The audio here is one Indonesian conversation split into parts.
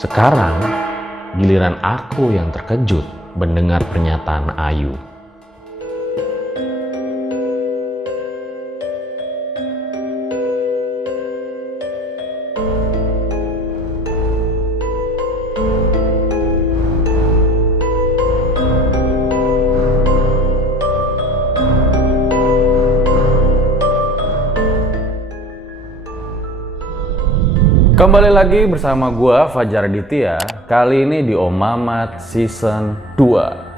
Sekarang, giliran aku yang terkejut mendengar pernyataan Ayu. Kembali lagi bersama gua Fajar Aditya, kali ini di Om Mamat Season 2.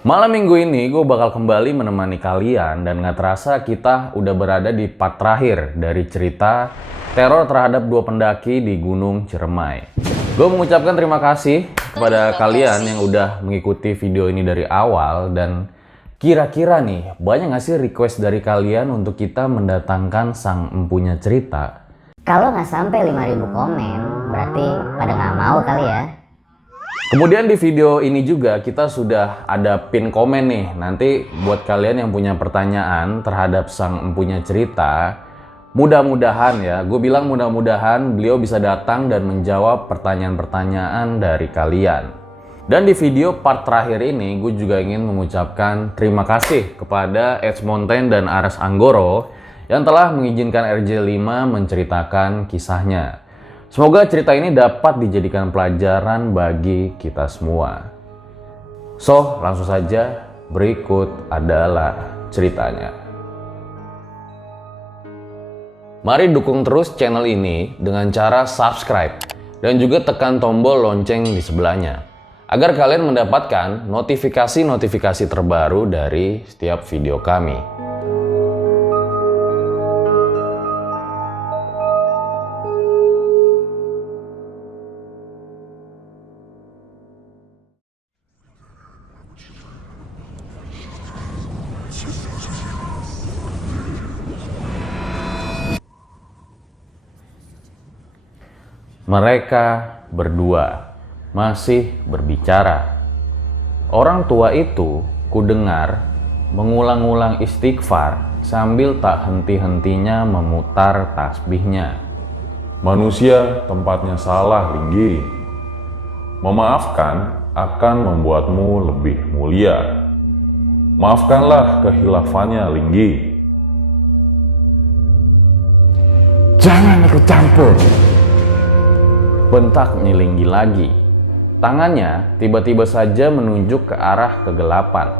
Malam minggu ini gue bakal kembali menemani kalian dan gak terasa kita udah berada di part terakhir dari cerita teror terhadap 2 pendaki di Gunung Ciremai. Gue mengucapkan terima kasih kepada kalian yang udah mengikuti video ini dari awal dan kira-kira nih banyak gak sih request dari kalian untuk kita mendatangkan sang empunya cerita? Kalau nggak sampai 5.000 komen, berarti pada nggak mau kali ya. Kemudian di video ini juga kita sudah ada pin komen nih. Nanti buat kalian yang punya pertanyaan terhadap sang empunya cerita, mudah-mudahan ya, gue bilang mudah-mudahan beliau bisa datang dan menjawab pertanyaan-pertanyaan dari kalian. Dan di video part terakhir ini gue juga ingin mengucapkan terima kasih kepada Edge Mountain dan Ares Anggoro yang telah mengizinkan RJ5 menceritakan kisahnya. Semoga cerita ini dapat dijadikan pelajaran bagi kita semua. So, langsung saja berikut adalah ceritanya. Mari dukung terus channel ini dengan cara subscribe dan juga tekan tombol lonceng di sebelahnya agar kalian mendapatkan notifikasi-notifikasi terbaru dari setiap video kami. Mereka berdua masih berbicara. Orang tua itu kudengar mengulang-ulang istighfar sambil tak henti-hentinya memutar tasbihnya. Manusia tempatnya salah, Linggi. Memaafkan akan membuatmu lebih mulia. Maafkanlah kehilafannya, Linggi. Jangan ikut campur, bentak Nyilinggi lagi. Tangannya tiba-tiba saja menunjuk ke arah kegelapan,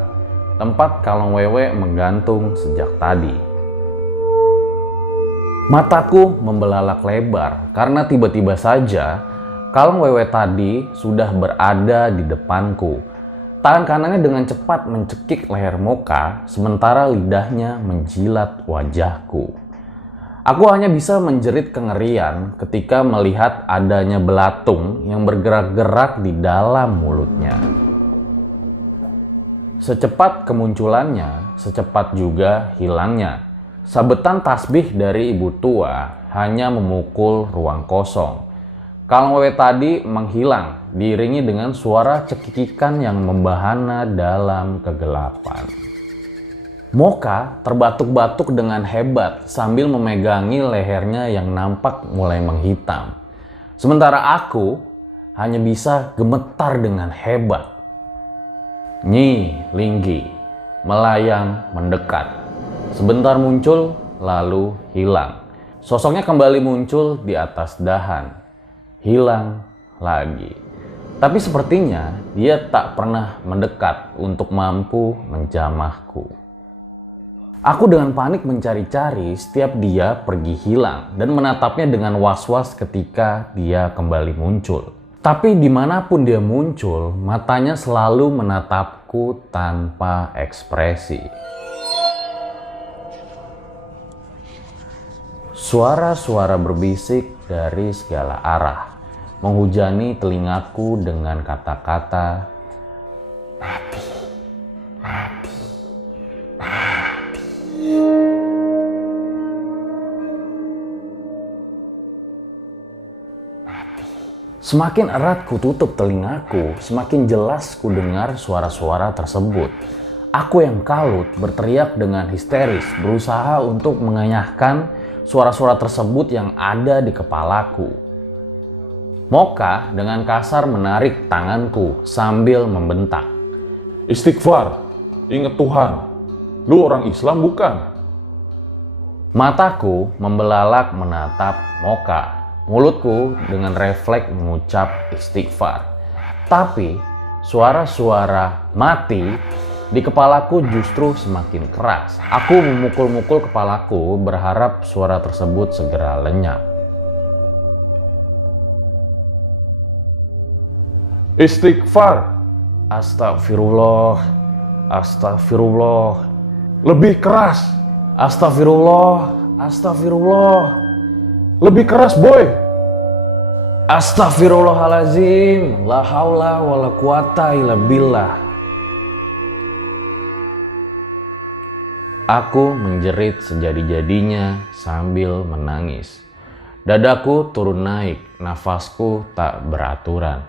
tempat Kalong Wewe menggantung sejak tadi. Mataku membelalak lebar karena tiba-tiba saja Kalong Wewe tadi sudah berada di depanku. Tangan kanannya dengan cepat mencekik leher Moka, sementara lidahnya menjilat wajahku. Aku hanya bisa menjerit kengerian ketika melihat adanya belatung yang bergerak-gerak di dalam mulutnya. Secepat kemunculannya, secepat juga hilangnya. Sabetan tasbih dari ibu tua hanya memukul ruang kosong. Kalong Wewe tadi menghilang, diiringi dengan suara cekikikan yang membahana dalam kegelapan. Moka terbatuk-batuk dengan hebat sambil memegangi lehernya yang nampak mulai menghitam. Sementara aku hanya bisa gemetar dengan hebat. Nyilinggi melayang mendekat. Sebentar muncul lalu hilang. Sosoknya kembali muncul di atas dahan. Hilang lagi. Tapi sepertinya dia tak pernah mendekat untuk mampu menjamahku. Aku dengan panik mencari-cari setiap dia pergi hilang dan menatapnya dengan was-was ketika dia kembali muncul. Tapi dimanapun dia muncul, matanya selalu menatapku tanpa ekspresi. Suara-suara berbisik dari segala arah, menghujani telingaku dengan kata-kata, "Mati, mati, mati." Semakin erat ku tutup telingaku, semakin jelas ku dengar suara-suara tersebut. Aku yang kalut berteriak dengan histeris, berusaha untuk menganyahkan suara-suara tersebut yang ada di kepalaku. Moka dengan kasar menarik tanganku sambil membentak. Istighfar, ingat Tuhan. Lu orang Islam bukan? Mataku membelalak menatap Moka. Mulutku dengan refleks mengucap istighfar. Tapi suara-suara mati di kepalaku justru semakin keras. Aku memukul-mukul kepalaku berharap suara tersebut segera lenyap. Istighfar. Astagfirullah. Astagfirullah. Lebih keras. Astagfirullah. Astagfirullah. Lebih keras, boy. Astagfirullahalazim. La haula wa la quwata illa billah. Aku menjerit sejadi-jadinya sambil menangis. Dadaku turun naik, nafasku tak beraturan.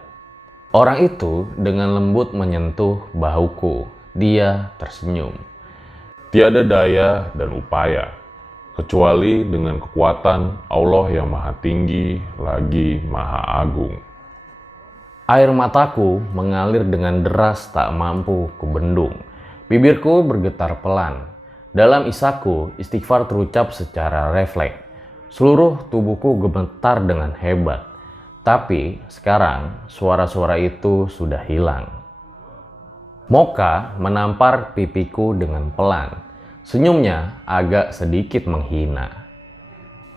Orang itu dengan lembut menyentuh bahuku. Dia tersenyum. Tiada daya dan upaya, kecuali dengan kekuatan Allah yang Maha Tinggi lagi Maha Agung. Air mataku mengalir dengan deras tak mampu kubendung. Bibirku bergetar pelan. Dalam isaku, istighfar terucap secara refleks. Seluruh tubuhku gemetar dengan hebat. Tapi sekarang suara-suara itu sudah hilang. Moka menampar pipiku dengan pelan. Senyumnya agak sedikit menghina.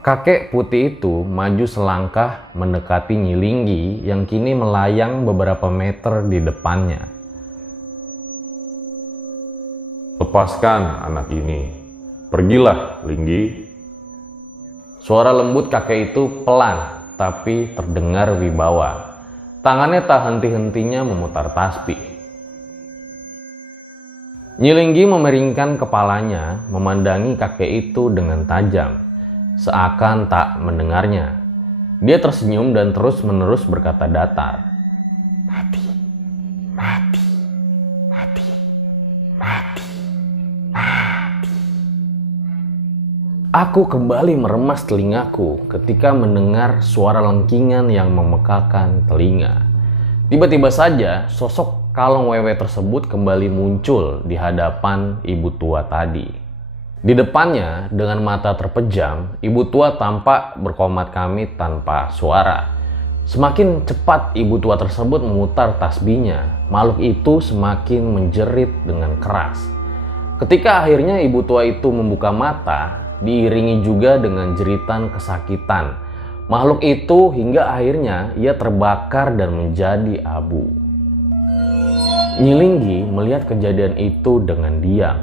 Kakek putih itu maju selangkah mendekati Nyilinggi yang kini melayang beberapa meter di depannya. Lepaskan anak ini. Pergilah, Linggi. Suara lembut kakek itu pelan tapi terdengar wibawa. Tangannya tak henti-hentinya memutar tasbih. Nyilinggi memeringkan kepalanya, memandangi kakek itu dengan tajam, seakan tak mendengarnya. Dia tersenyum dan terus-menerus berkata datar. Mati, mati, mati, mati, mati. Aku kembali meremas telingaku ketika mendengar suara lengkingan yang memekalkan telinga. Tiba-tiba saja sosok kalong wewe tersebut kembali muncul di hadapan ibu tua tadi. Di depannya dengan mata terpejam, ibu tua tampak berkomat kamit tanpa suara. Semakin cepat ibu tua tersebut memutar tasbihnya, makhluk itu semakin menjerit dengan keras. Ketika akhirnya ibu tua itu membuka mata, diiringi juga dengan jeritan kesakitan. Makhluk itu hingga akhirnya ia terbakar dan menjadi abu. Nyilinggi melihat kejadian itu dengan diam.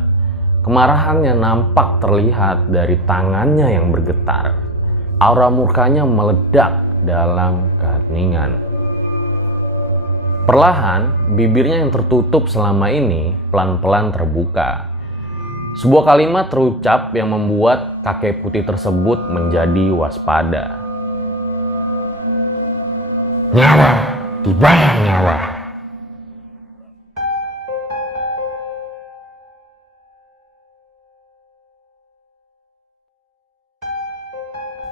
Kemarahannya nampak terlihat dari tangannya yang bergetar. Aura murkanya meledak dalam keheningan. Perlahan, bibirnya yang tertutup selama ini pelan-pelan terbuka. Sebuah kalimat terucap yang membuat kakek putih tersebut menjadi waspada. Nyawa dibayar nyawa.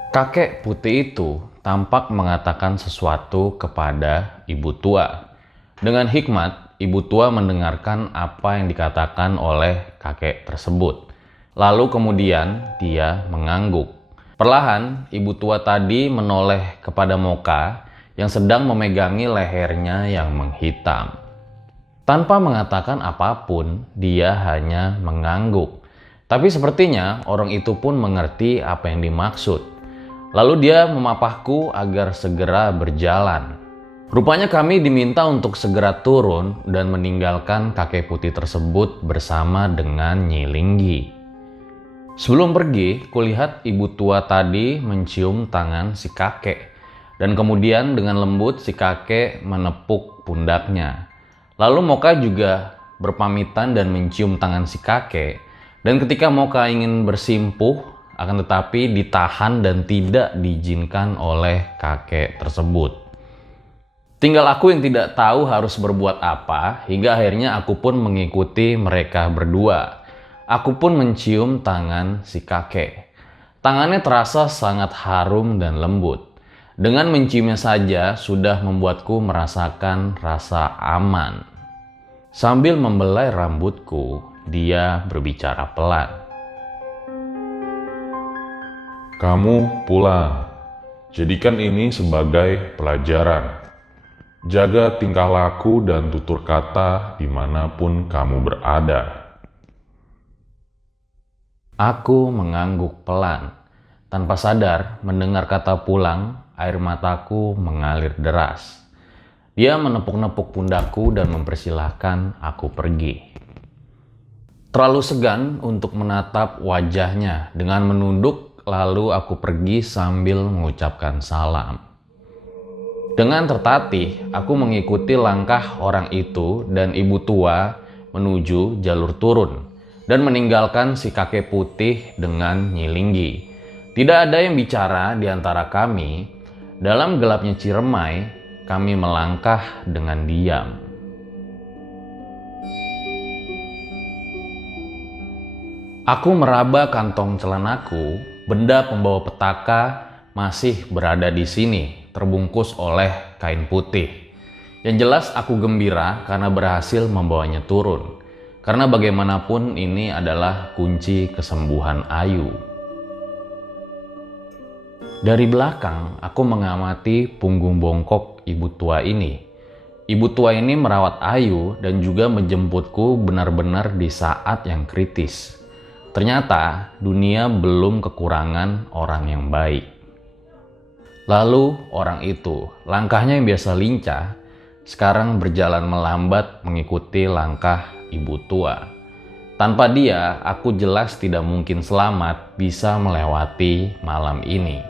Kakek putih itu tampak mengatakan sesuatu kepada ibu tua. Dengan hikmat, ibu tua mendengarkan apa yang dikatakan oleh kakek tersebut. Lalu kemudian dia mengangguk. Perlahan, ibu tua tadi menoleh kepada Moka yang sedang memegangi lehernya yang menghitam. Tanpa mengatakan apapun, dia hanya mengangguk. Tapi sepertinya orang itu pun mengerti apa yang dimaksud. Lalu dia memapahku agar segera berjalan. Rupanya kami diminta untuk segera turun dan meninggalkan kakek putih tersebut bersama dengan Nyilinggi. Sebelum pergi, kulihat ibu tua tadi mencium tangan si kakek. Dan kemudian dengan lembut si kakek menepuk pundaknya. Lalu Moka juga berpamitan dan mencium tangan si kakek. Dan ketika Moka ingin bersimpuh, akan tetapi ditahan dan tidak diizinkan oleh kakek tersebut. Tinggal aku yang tidak tahu harus berbuat apa, hingga akhirnya aku pun mengikuti mereka berdua. Aku pun mencium tangan si kakek. Tangannya terasa sangat harum dan lembut. Dengan menciumnya saja sudah membuatku merasakan rasa aman. Sambil membelai rambutku, dia berbicara pelan. Kamu pulang. Jadikan ini sebagai pelajaran. Jaga tingkah laku dan tutur kata dimanapun kamu berada. Aku mengangguk pelan. Tanpa sadar, mendengar kata pulang, air mataku mengalir deras. Dia menepuk-nepuk pundakku dan mempersilahkan aku pergi. Terlalu segan untuk menatap wajahnya. Dengan menunduk, lalu aku pergi sambil mengucapkan salam. Dengan tertatih, aku mengikuti langkah orang itu dan ibu tua menuju jalur turun dan meninggalkan si kakek putih dengan Nyilinggi. Tidak ada yang bicara di antara kami. Dalam gelapnya Ciremai, kami melangkah dengan diam. Aku meraba kantong celanaku, benda pembawa petaka masih berada di sini, terbungkus oleh kain putih. Yang jelas aku gembira karena berhasil membawanya turun. Karena bagaimanapun ini adalah kunci kesembuhan Ayu. Dari belakang, aku mengamati punggung bongkok ibu tua ini. Ibu tua ini merawat Ayu dan juga menjemputku benar-benar di saat yang kritis. Ternyata dunia belum kekurangan orang yang baik. Lalu orang itu, langkahnya yang biasa lincah, sekarang berjalan melambat mengikuti langkah ibu tua. Tanpa dia, aku jelas tidak mungkin selamat bisa melewati malam ini.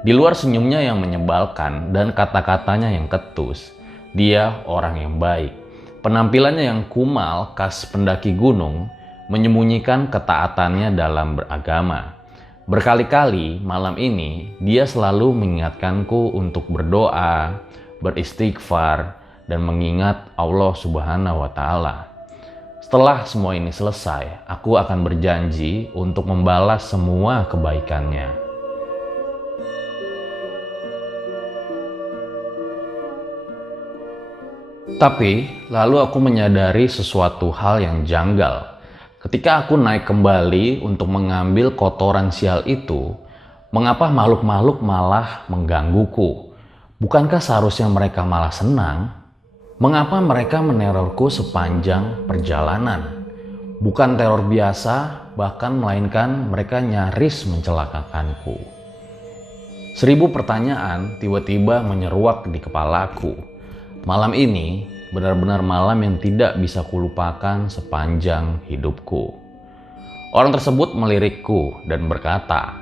Di luar senyumnya yang menyebalkan dan kata-katanya yang ketus, dia orang yang baik. Penampilannya yang kumal khas pendaki gunung menyembunyikan ketaatannya dalam beragama. Berkali-kali malam ini dia selalu mengingatkanku untuk berdoa, beristighfar, dan mengingat Allah Subhanahu wa Ta'ala. Setelah semua ini selesai, aku akan berjanji untuk membalas semua kebaikannya. Tapi lalu aku menyadari sesuatu hal yang janggal. Ketika aku naik kembali untuk mengambil kotoran sial itu, mengapa makhluk-makhluk malah menggangguku? Bukankah seharusnya mereka malah senang? Mengapa mereka menerorku sepanjang perjalanan? Bukan teror biasa, bahkan melainkan mereka nyaris mencelakakanku. 1000 pertanyaan tiba-tiba menyeruak di kepalaku. Malam ini benar-benar malam yang tidak bisa kulupakan sepanjang hidupku. Orang tersebut melirikku dan berkata,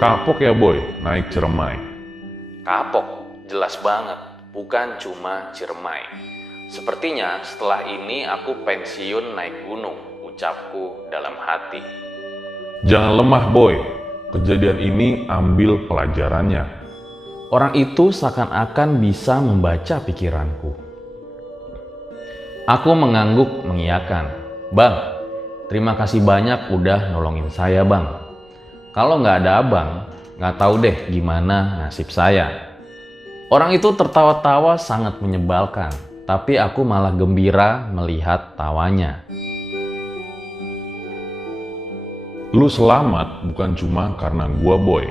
Kapok ya boy, naik Ciremai. "Kapok, jelas banget, bukan cuma Ciremai. Sepertinya setelah ini aku pensiun naik gunung," ucapku dalam hati. Jangan lemah boy, kejadian ini ambil pelajarannya. Orang itu seakan-akan bisa membaca pikiranku. Aku mengangguk mengiyakan. "Bang, terima kasih banyak udah nolongin saya bang. Kalau nggak ada abang, nggak tahu deh gimana nasib saya." Orang itu tertawa-tawa sangat menyebalkan, tapi aku malah gembira melihat tawanya. Lu selamat bukan cuma karena gua boy.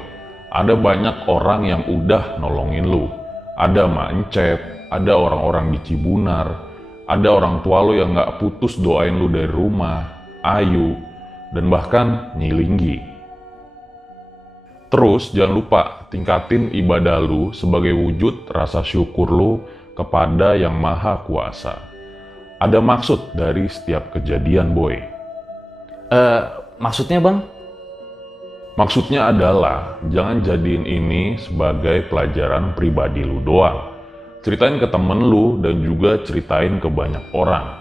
Ada banyak orang yang udah nolongin lu. Ada Mak Encep, ada orang-orang di Cibunar, ada orang tua lu yang gak putus doain lu dari rumah, Ayu, dan bahkan Nyilinggi. Terus jangan lupa tingkatin ibadah lu sebagai wujud rasa syukur lu kepada Yang Maha Kuasa. Ada maksud dari setiap kejadian boy. Maksudnya bang? Maksudnya adalah jangan jadiin ini sebagai pelajaran pribadi lu doang. Ceritain ke temen lu dan juga ceritain ke banyak orang.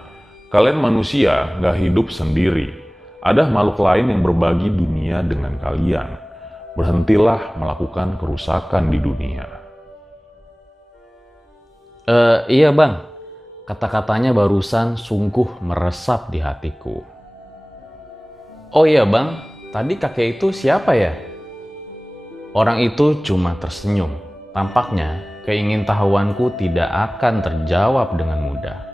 Kalian manusia gak hidup sendiri. Ada makhluk lain yang berbagi dunia dengan kalian. Berhentilah melakukan kerusakan di dunia. Iya bang, kata-katanya barusan sungguh meresap di hatiku. Oh iya bang, tadi kakek itu siapa ya? Orang itu cuma tersenyum. Tampaknya keingintahuanku tidak akan terjawab dengan mudah.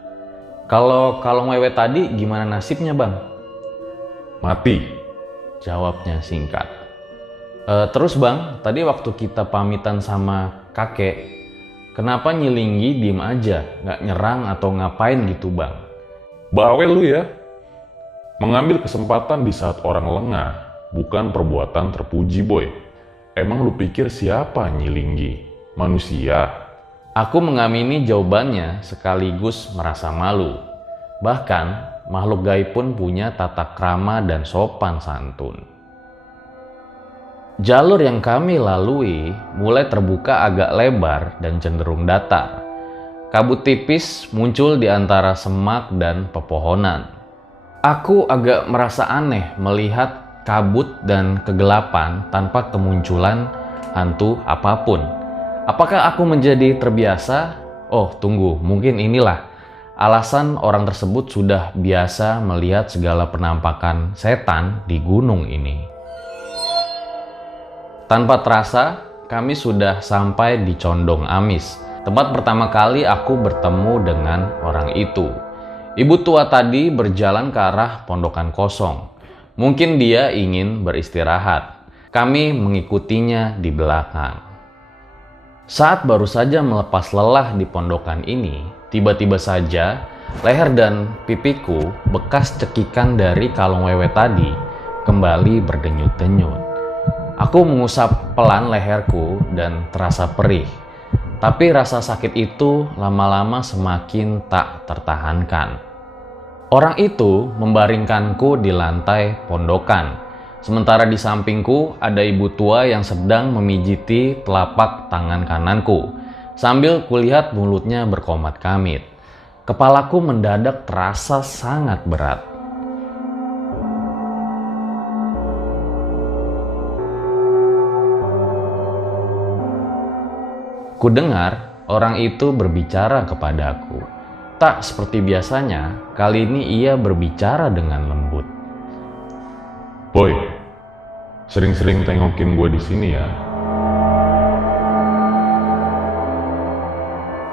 Kalau wewe tadi gimana nasibnya bang? Mati. Jawabnya singkat. Terus bang, tadi waktu kita pamitan sama kakek, kenapa Nyilinggi diem aja, nggak nyerang atau ngapain gitu bang? Bawel lu ya. Mengambil kesempatan di saat orang lengah bukan perbuatan terpuji boy. Emang lu pikir siapa Nyilinggi? Manusia? Aku mengamini jawabannya sekaligus merasa malu. Bahkan makhluk gaib pun punya tata krama dan sopan santun. Jalur yang kami lalui mulai terbuka agak lebar dan cenderung datar. Kabut tipis muncul di antara semak dan pepohonan. Aku agak merasa aneh melihat kabut dan kegelapan tanpa kemunculan hantu apapun. Apakah aku menjadi terbiasa? Oh, tunggu, mungkin inilah alasan orang tersebut sudah biasa melihat segala penampakan setan di gunung ini. Tanpa terasa, kami sudah sampai di Condong Amis, tempat pertama kali aku bertemu dengan orang itu. Ibu tua tadi berjalan ke arah pondokan kosong. Mungkin dia ingin beristirahat. Kami mengikutinya di belakang. Saat baru saja melepas lelah di pondokan ini, tiba-tiba saja leher dan pipiku bekas cekikan dari kalung wewe tadi kembali berdenyut-denyut. Aku mengusap pelan leherku dan terasa perih. Tapi rasa sakit itu lama-lama semakin tak tertahankan. Orang itu membaringkanku di lantai pondokan. Sementara di sampingku ada ibu tua yang sedang memijiti telapak tangan kananku. Sambil kulihat mulutnya berkomat kamit. Kepalaku mendadak terasa sangat berat. Kudengar orang itu berbicara kepadaku. Tak seperti biasanya, kali ini ia berbicara dengan lembut. Boy, sering-sering tengokin gue di sini ya.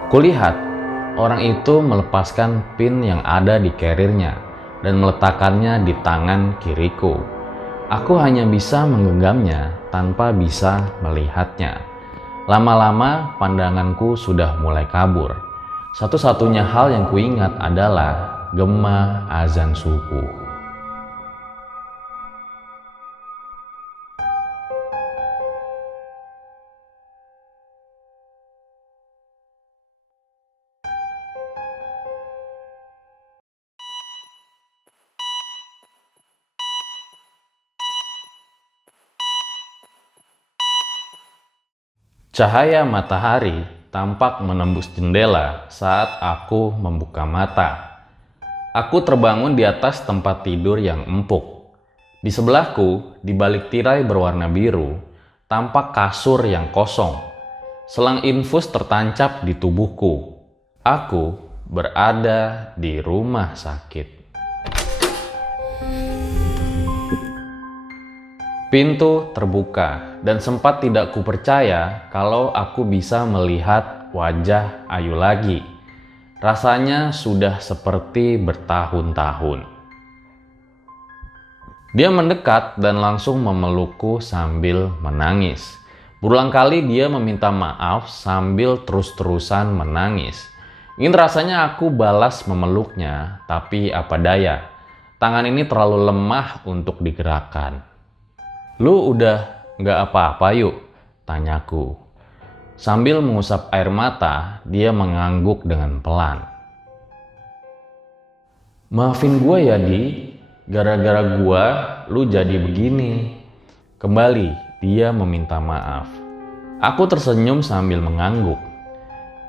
Kulihat orang itu melepaskan pin yang ada di carrier-nya dan meletakkannya di tangan kiriku. Aku hanya bisa menggenggamnya tanpa bisa melihatnya. Lama-lama pandanganku sudah mulai kabur. Satu-satunya hal yang kuingat adalah gema azan subuh. Cahaya matahari tampak menembus jendela saat aku membuka mata. Aku terbangun di atas tempat tidur yang empuk. Di sebelahku, di balik tirai berwarna biru, tampak kasur yang kosong. Selang infus tertancap di tubuhku. Aku berada di rumah sakit. Pintu terbuka dan sempat tidak kupercaya kalau aku bisa melihat wajah Ayu lagi. Rasanya sudah seperti bertahun-tahun. Dia mendekat dan langsung memelukku sambil menangis. Berulang kali dia meminta maaf sambil terus-terusan menangis. Ingin rasanya aku balas memeluknya, tapi apa daya. Tangan ini terlalu lemah untuk digerakkan. "Lu udah nggak apa-apa yuk?" tanyaku. Sambil mengusap air mata, dia mengangguk dengan pelan. "Maafin gue ya Di, gara-gara gue lu jadi begini." Kembali dia meminta maaf. Aku tersenyum sambil mengangguk.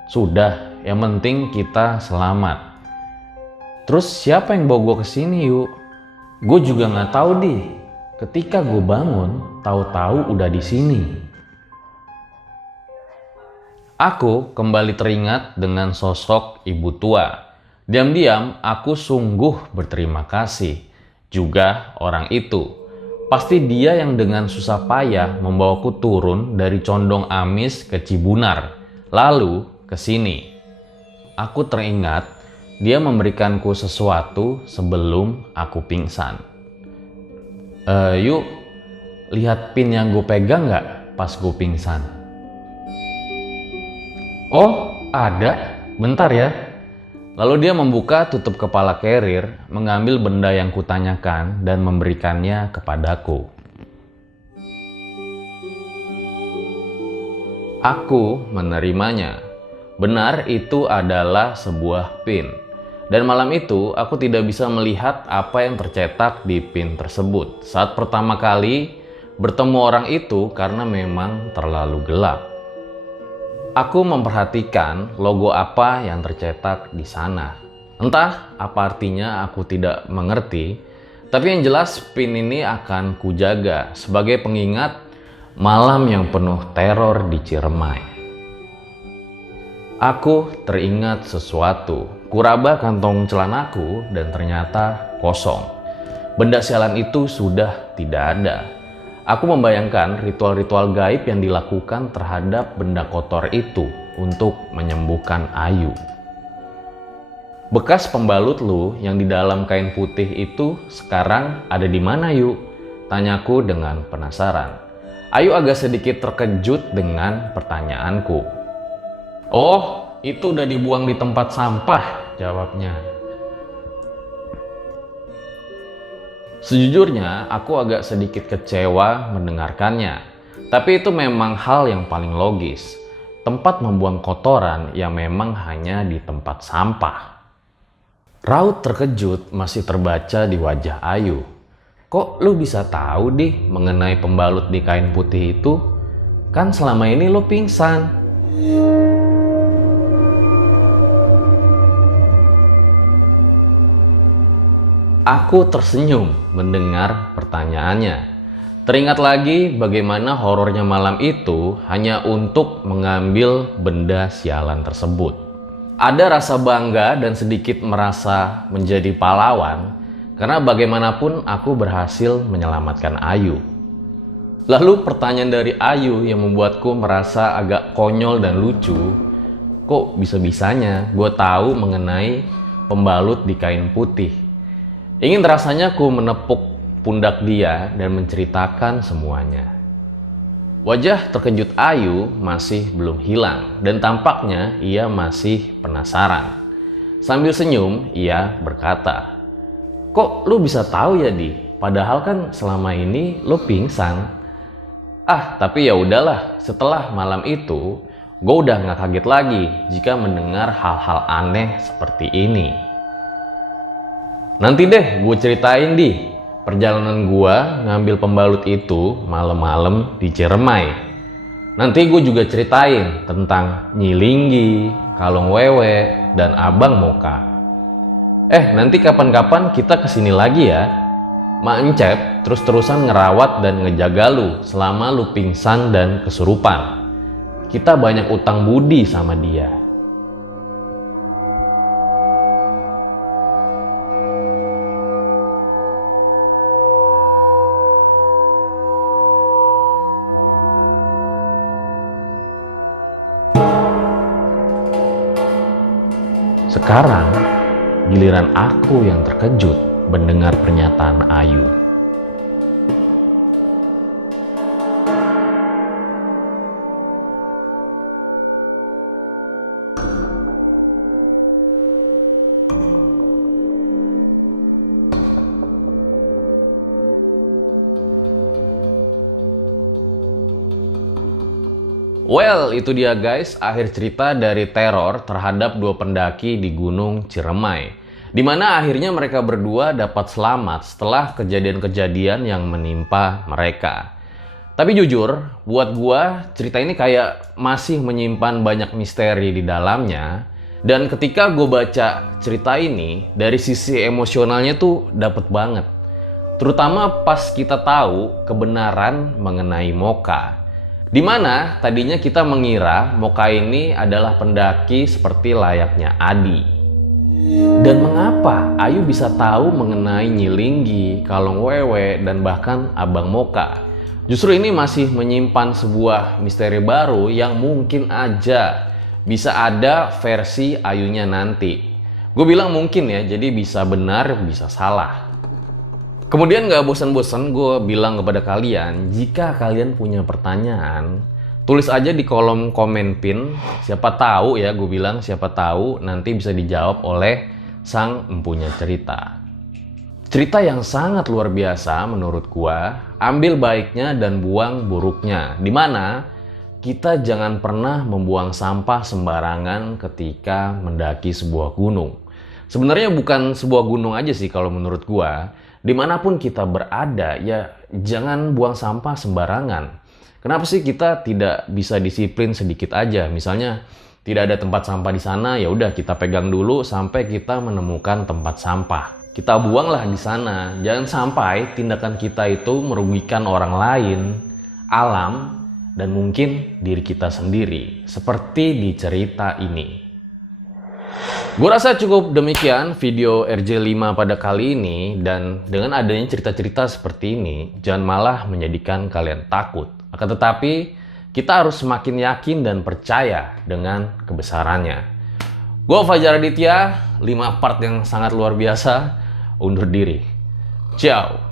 "Sudah, yang penting kita selamat." "Terus siapa yang bawa gue kesini yuk?" "Gue juga nggak tahu Di. Ketika gue bangun, tahu-tahu udah di sini." Aku kembali teringat dengan sosok ibu tua. Diam-diam aku sungguh berterima kasih. Juga orang itu. Pasti dia yang dengan susah payah membawaku turun dari Condong Amis ke Cibunar, lalu ke sini. Aku teringat dia memberikanku sesuatu sebelum aku pingsan. Yuk, lihat pin yang gue pegang nggak pas gue pingsan? Oh, ada. Bentar ya. Lalu dia membuka tutup kepala carrier, mengambil benda yang kutanyakan dan memberikannya kepadaku. Aku menerimanya. Benar, itu adalah sebuah pin. Dan malam itu aku tidak bisa melihat apa yang tercetak di pin tersebut saat pertama kali bertemu orang itu karena memang terlalu gelap. Aku memperhatikan logo apa yang tercetak di sana. Entah apa artinya, aku tidak mengerti. Tapi yang jelas pin ini akan kujaga sebagai pengingat malam yang penuh teror di Ciremai. Aku teringat sesuatu. Kuraba kantong celanaku dan ternyata kosong. Benda sialan itu sudah tidak ada. Aku membayangkan ritual-ritual gaib yang dilakukan terhadap benda kotor itu untuk menyembuhkan Ayu. Bekas pembalut lu yang di dalam kain putih itu sekarang ada di mana, Yu? Tanyaku dengan penasaran. Ayu agak sedikit terkejut dengan pertanyaanku. Oh, itu udah dibuang di tempat sampah, jawabnya. Sejujurnya, aku agak sedikit kecewa mendengarkannya. Tapi itu memang hal yang paling logis. Tempat membuang kotoran yang memang hanya di tempat sampah. Raut terkejut masih terbaca di wajah Ayu. Kok lu bisa tahu Dih mengenai pembalut di kain putih itu? Kan selama ini lu pingsan. Aku tersenyum mendengar pertanyaannya. Teringat lagi bagaimana horornya malam itu hanya untuk mengambil benda sialan tersebut. Ada rasa bangga dan sedikit merasa menjadi pahlawan karena bagaimanapun aku berhasil menyelamatkan Ayu. Lalu pertanyaan dari Ayu yang membuatku merasa agak konyol dan lucu. Kok bisa-bisanya gue tahu mengenai pembalut di kain putih? Ingin rasanya ku menepuk pundak dia dan menceritakan semuanya. Wajah terkejut Ayu masih belum hilang dan tampaknya ia masih penasaran. Sambil senyum, ia berkata, "Kok lu bisa tahu ya, Di? Padahal kan selama ini lu pingsan." Ah, tapi ya udahlah, setelah malam itu, gue udah gak kaget lagi jika mendengar hal-hal aneh seperti ini. Nanti deh gue ceritain Di perjalanan gue ngambil pembalut itu malam-malam di Ciremai. Nanti gue juga ceritain tentang Nyi Linggi, Kalong Wewe, dan Abang Moka. Nanti kapan-kapan kita kesini lagi ya. Mak Encep terus-terusan ngerawat dan ngejaga lu selama lu pingsan dan kesurupan. Kita banyak utang budi sama dia. Sekarang, giliran aku yang terkejut mendengar pernyataan Ayu. Well, itu dia guys, akhir cerita dari teror terhadap dua pendaki di Gunung Ciremai. Dimana akhirnya mereka berdua dapat selamat setelah kejadian-kejadian yang menimpa mereka. Tapi jujur, buat gua cerita ini kayak masih menyimpan banyak misteri di dalamnya. Dan ketika gue baca cerita ini, dari sisi emosionalnya tuh dapet banget. Terutama pas kita tahu kebenaran mengenai Moka. Dimana tadinya kita mengira Moka ini adalah pendaki seperti layaknya Adi. Dan mengapa Ayu bisa tahu mengenai Nyilinggi, Kalong Wewe, dan bahkan Abang Moka? Justru ini masih menyimpan sebuah misteri baru yang mungkin aja bisa ada versi Ayunya nanti. Gue bilang mungkin ya, jadi bisa benar, bisa salah. Kemudian gak bosan-bosan gue bilang kepada kalian, jika kalian punya pertanyaan, tulis aja di kolom komen pin. Siapa tahu ya, gue bilang siapa tahu nanti bisa dijawab oleh sang empunya cerita. Cerita yang sangat luar biasa menurut gue, ambil baiknya dan buang buruknya. Dimana kita jangan pernah membuang sampah sembarangan ketika mendaki sebuah gunung. Sebenarnya bukan sebuah gunung aja sih kalau menurut gue. Dimanapun kita berada, ya jangan buang sampah sembarangan. Kenapa sih kita tidak bisa disiplin sedikit aja? Misalnya tidak ada tempat sampah di sana, ya udah kita pegang dulu sampai kita menemukan tempat sampah. Kita buanglah di sana. Jangan sampai tindakan kita itu merugikan orang lain, alam, dan mungkin diri kita sendiri. Seperti di cerita ini. Gue rasa cukup demikian video RJ5 pada kali ini, dan dengan adanya cerita-cerita seperti ini jangan malah menjadikan kalian takut. Akan tetapi kita harus semakin yakin dan percaya dengan kebesarannya. Gue Fajar Aditya, 5 part yang sangat luar biasa, undur diri. Ciao.